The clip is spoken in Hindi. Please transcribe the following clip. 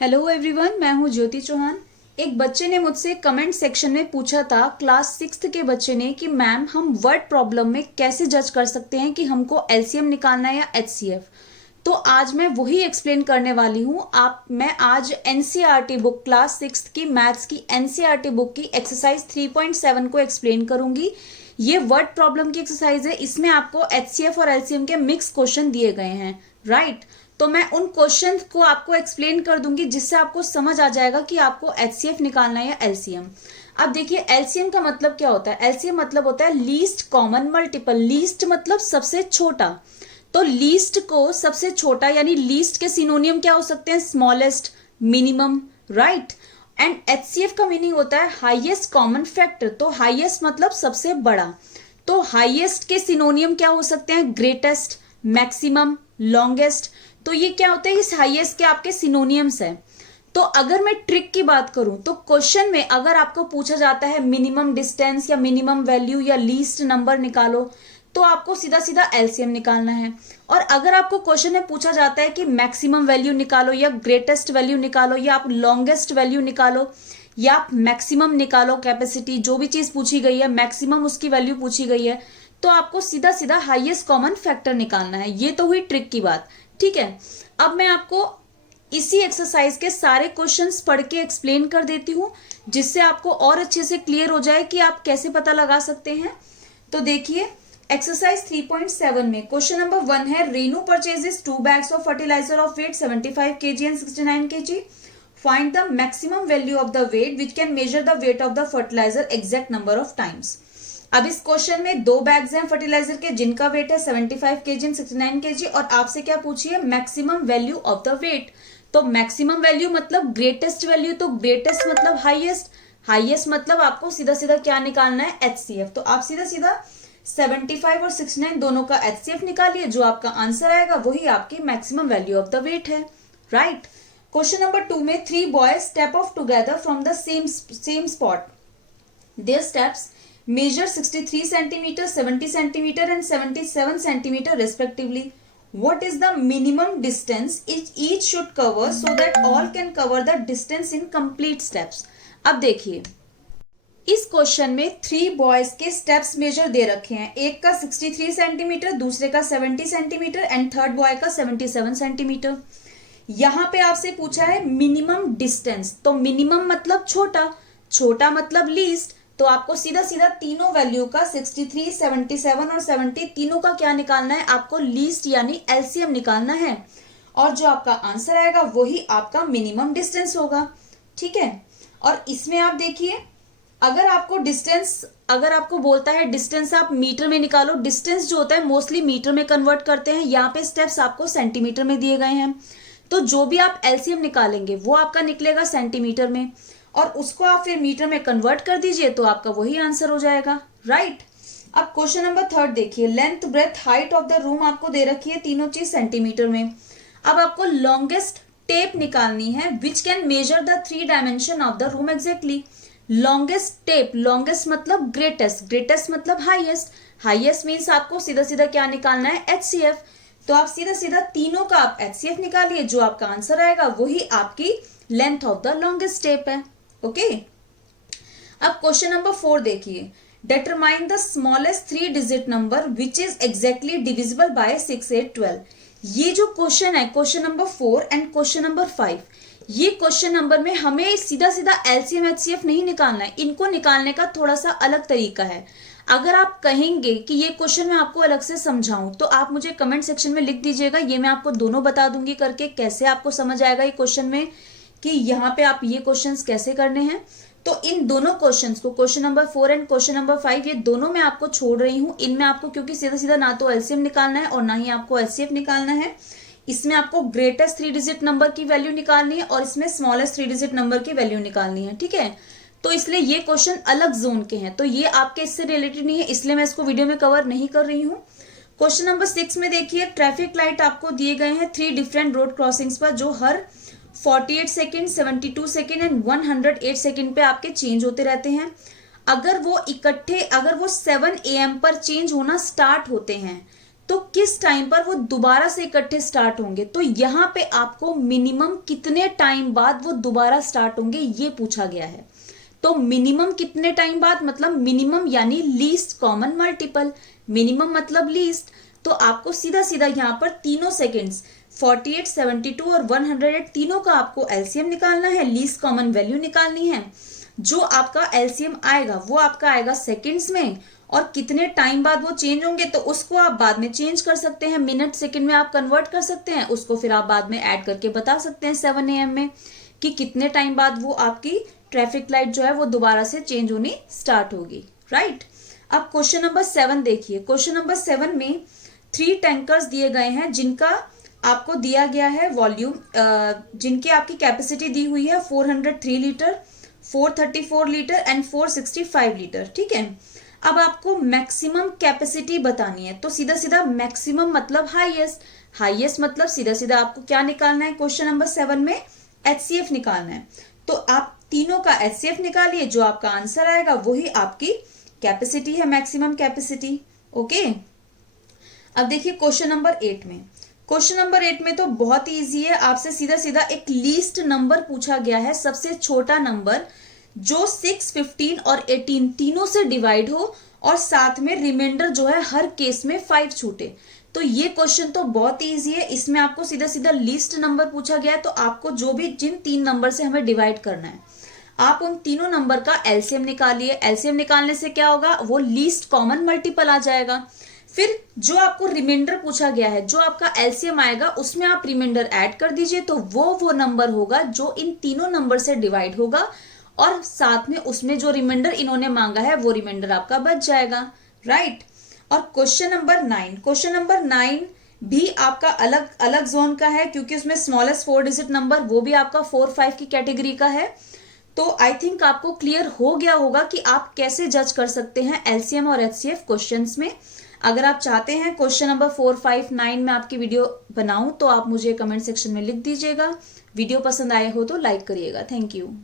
हेलो एवरीवन, मैं हूं ज्योति चौहान। एक बच्चे ने मुझसे कमेंट सेक्शन में पूछा था, क्लास 6th के बच्चे ने, कि मैम हम वर्ड प्रॉब्लम में कैसे जज कर सकते हैं कि हमको एलसीएम निकालना है या एचसीएफ। तो आज मैं वही एक्सप्लेन करने वाली हूँ। मैं आज एनसीईआरटी बुक क्लास 6th की मैथ्स की एनसीईआरटी बुक की एक्सरसाइज 3.7 को एक्सप्लेन करूंगी। ये वर्ड प्रॉब्लम की एक्सरसाइज है। इसमें आपको एचसीएफ और एलसीएम के मिक्स क्वेश्चन दिए गए हैं, राइट। तो मैं उन क्वेश्चन को आपको एक्सप्लेन कर दूंगी जिससे आपको समझ आ जाएगा कि आपको एचसीएफ निकालना है या एलसीएम। अब देखिए, एलसीएम का मतलब क्या होता है। एलसीएम मतलब होता है लीस्ट कॉमन मल्टीपल। लीस्ट मतलब सबसे छोटा। तो लीस्ट को सबसे छोटा यानी लीस्ट के सिनोनियम क्या हो सकते हैं? Smallest, minimum, right. And HCF का मीनिंग होता है हाईएस्ट कॉमन फैक्टर। तो हाईएस्ट मतलब सबसे बड़ा। तो हाईएस्ट के सिनोनियम क्या हो सकते हैं? Greatest, maximum, longest. तो ये क्या होता है? इस हाईएस्ट के आपके सिनोनियम्स है। तो अगर मैं ट्रिक की बात करूं तो क्वेश्चन में अगर आपको पूछा जाता है मिनिमम डिस्टेंस या मिनिमम वैल्यू या लीस्ट नंबर निकालो, तो आपको सीधा सीधा एलसीएम निकालना है। और अगर आपको क्वेश्चन में पूछा जाता है कि मैक्सिमम वैल्यू निकालो या ग्रेटेस्ट वैल्यू निकालो या आप लॉन्गेस्ट वैल्यू निकालो या आप मैक्सिमम निकालो, कैपेसिटी जो भी चीज पूछी गई है मैक्सिमम उसकी वैल्यू पूछी गई है, तो आपको सीधा सीधा हाईएस्ट कॉमन फैक्टर निकालना है। ये तो हुई ट्रिक की बात, ठीक है। अब मैं आपको इसी एक्सरसाइज के सारे क्वेश्चंस पढ़ के एक्सप्लेन कर देती हूं, जिससे आपको और अच्छे से क्लियर हो जाए कि आप कैसे पता लगा सकते हैं। तो देखिए, एक्सरसाइज 3.7 में क्वेश्चन नंबर 1 है, Renu purchases 2 bags of fertiliser of weight 75 kg and 69 kg। Find the maximum value of the weight which can measure the weight of the fertiliser exact number of times. अब इस क्वेश्चन में 2 बैग्स हैं फर्टिलाइजर के जिनका वेट है 75 kg एंड 69 kg, और आपसे क्या पूछिए? Maximum value of the weight. तो मैक्सिमम वैल्यू मतलब ग्रेटेस्ट वैल्यू, तो ग्रेटेस्ट मतलब हाईएस्ट, हाईएस्ट मतलब आपको सीधा सीधा क्या निकालना है? एचसीएफ। तो आप सीधा सीधा 75 और 69 दोनों का एचसीएफ निकालिए। जो आपका आंसर आएगा वही आपकी maximum value of the weight है, राइट। क्वेश्चन नंबर 2 में 3 boys step off together from the same spot. Their steps measure 63 centimeter, 70 centimeter and 77 centimeter respectively. What is the minimum distance each should cover so that all can cover the distance in complete steps? अब देखिए, इस क्वेश्चन में 3 बॉयज के स्टेप्स मेजर दे रखे हैं। एक का 63 सेंटीमीटर, दूसरे का 70 सेंटीमीटर एंड थर्ड बॉय का 77 सेंटीमीटर। यहां पे आपसे पूछा है मिनिमम डिस्टेंस। तो मिनिमम मतलब छोटा, छोटा मतलब लीस्ट। तो आपको सीधा सीधा तीनों वैल्यू का 63, 77 और 70 तीनों का क्या निकालना है? आपको लीस्ट यानी एलसीएम निकालना है। और जो आपका आंसर आएगा वही आपका मिनिमम डिस्टेंस होगा, ठीक है। और इसमें आप देखिए, अगर आपको बोलता है डिस्टेंस आप मीटर में निकालो, डिस्टेंस जो होता है मोस्टली मीटर में कन्वर्ट करते हैं। यहाँ पे स्टेप्स आपको सेंटीमीटर में दिए गए हैं। तो जो भी आप एलसीएम निकालेंगे वो आपका निकलेगा सेंटीमीटर में, और उसको आप फिर मीटर में कन्वर्ट कर दीजिए तो आपका वही आंसर हो जाएगा, राइट। अब क्वेश्चन नंबर 3 देखिए, length, breadth, height of the room आपको दे रखी है, तीनों चीज सेंटीमीटर में। अब आपको लॉन्गेस्ट टेप निकालनी है विच can measure the 3 dimension of the room exactly. Longest tape, longest मतलब ग्रेटेस्ट, ग्रेटेस्ट मतलब हाईएस्ट, हाईएस्ट मीन्स आपको सीधा सीधा क्या निकालना है? एचसीएफ। तो आप सीधा सीधा तीनों का आप एचसीएफ निकालिए। जो आपका आंसर आएगा वही आपकी length of the longest tape है, ओके। अब क्वेश्चन नंबर 4 देखिए, determine the smallest 3 digit number which is exactly divisible by 6, 8, 12। ये जो क्वेश्चन है, question number 4 and question number 5, ये क्वेश्चन नंबर में हमें सीधा सीधा एलसीएम एचसीएफ नहीं निकालना है। इनको निकालने का थोड़ा सा अलग तरीका है। अगर आप कहेंगे कि ये क्वेश्चन मैं आपको अलग से समझाऊं तो आप मुझे कमेंट सेक्शन में लिख दीजिएगा। ये मैं आपको दोनों बता दूंगी करके, कैसे आपको समझ आएगा ये क्वेश्चन में कि यहाँ पे आप ये क्वेश्चंस कैसे करने हैं। तो इन दोनों क्वेश्चंस को, question number 4 and question number 5, ये दोनों मैं आपको छोड़ रही हूँ। इनमें आपको क्योंकि सीधा सीधा ना तो एलसीएम निकालना है और ना ही आपको एचसीएफ निकालना है। इसमें आपको ग्रेटेस्ट 3 डिजिट नंबर की वैल्यू निकालनी है और इसमें स्मॉलेस्ट 3 डिजिट नंबर की वैल्यू निकालनी है, ठीक है। तो इसलिए ये क्वेश्चन अलग जोन के हैं, तो ये आपके इससे रिलेटेड नहीं है, इसलिए मैं इसको वीडियो में कवर नहीं कर रही हूँ। क्वेश्चन नंबर 6 में देखिए, ट्रैफिक लाइट आपको दिए गए हैं 3 डिफरेंट रोड क्रॉसिंग्स पर, जो हर 48 सेकेंड, 72 सेकेंड एंड 108 सेकेंड पे आपके चेंज होते रहते हैं। अगर वो 7 AM पर चेंज होना स्टार्ट होते हैं तो किस टाइम पर वो दोबारा से इकट्ठे स्टार्ट होंगे। तो यहाँ पे आपको मिनिमम कितने टाइम बाद वो दोबारा स्टार्ट होंगे ये पूछा गया है। तो मिनिमम कितने टाइम बाद, मतलब मिनिमम यानी लीस्ट कॉमन मल्टीपल, मिनिमम मतलब लीस्ट। तो आपको सीधा सीधा यहाँ पर तीनों सेकेंड्स 48, 72 और 108 तीनों का आपको एलसीएम निकालना है, लीस्ट कॉमन वैल्यू निकालनी है। जो आपका एलसीएम आएगा वो आपका आएगा सेकेंड्स में, और कितने टाइम बाद वो चेंज होंगे तो उसको आप बाद में चेंज कर सकते हैं, मिनट सेकंड में आप कन्वर्ट कर सकते हैं, उसको फिर आप बाद में ऐड करके बता सकते हैं 7 AM में कि कितने टाइम बाद वो आपकी ट्रैफिक लाइट जो है वो दोबारा से चेंज होनी स्टार्ट होगी, राइट। अब क्वेश्चन नंबर 7 देखिए। क्वेश्चन नंबर 7 में 3 टैंकर्स दिए गए हैं जिनका आपको दिया गया है वॉल्यूम, जिनकी आपकी कैपेसिटी दी हुई है 403 लीटर, 434 लीटर एंड 465 लीटर, ठीक है। अब आपको मैक्सिमम कैपेसिटी बतानी है, तो सीधा सीधा मैक्सिमम मतलब हाईएस्ट, हाईएस्ट मतलब सीधा सीधा आपको क्या निकालना है क्वेश्चन नंबर 7 में, एचसीएफ निकालना है। तो आप तीनों का एचसीएफ निकालिए, जो आपका आंसर आएगा वही आपकी कैपेसिटी है, मैक्सिमम कैपेसिटी, ओके। अब देखिए क्वेश्चन नंबर 8 में। क्वेश्चन नंबर 8 में तो बहुत ही इजी है, आपसे सीधा सीधा एक लीस्ट नंबर पूछा गया है, सबसे छोटा नंबर जो 6, 15 और 18 तीनों से डिवाइड हो और साथ में रिमाइंडर जो है हर केस में 5 छूटे। तो ये क्वेश्चन तो बहुत ही इजी है, इसमें आपको सीधा सीधा लीस्ट नंबर पूछा गया है, तो आपको जो भी जिन 3 नंबर से हमें डिवाइड करना है, आप उन तीनों नंबर का एलसीएम निकालिए। एलसीएम निकालने से क्या होगा, वो लीस्ट कॉमन मल्टीपल आ जाएगा। फिर जो आपको रिमाइंडर पूछा गया है, जो आपका एलसीएम आएगा उसमें आप रिमाइंडर ऐड कर दीजिए, तो वो नंबर होगा जो इन तीनों नंबर से डिवाइड होगा, और साथ में उसमें जो रिमाइंडर इन्होंने मांगा है वो रिमाइंडर आपका बच जाएगा, राइट। और क्वेश्चन नंबर 9, क्वेश्चन नंबर 9 भी आपका अलग अलग जोन का है, क्योंकि उसमें स्मॉलेस्ट 4 डिजिट नंबर वो भी आपका 4, 5 की कैटेगरी का है। तो आई थिंक आपको क्लियर हो गया होगा कि आप कैसे जज कर सकते हैं एलसीएम और एचसीएफ क्वेश्चंस में। अगर आप चाहते हैं क्वेश्चन नंबर 4, 5, 9 में आपकी वीडियो बनाऊं तो आप मुझे कमेंट सेक्शन में लिख दीजिएगा। वीडियो पसंद आए हो तो लाइक करिएगा। Thank you.